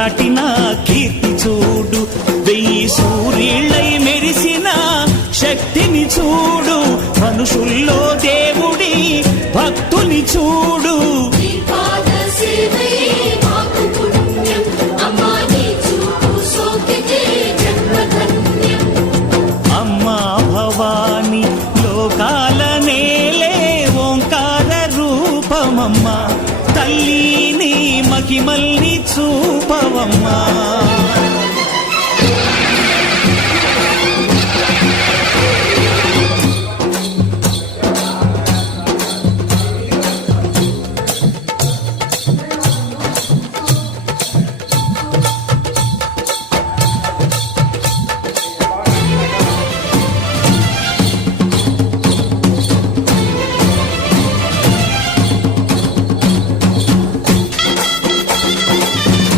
చాటిన కీర్తి చూడు, 1000 సూర్యులై మెరిసిన శక్తిని చూడు, మనుషుల్లో దేవుడి భక్తుని చూడు. అమ్మా భవాని లోకాల నేలే ఓంకార రూపమమ్మా, తల్లిని మహిమల్ని చూపవమ్మా.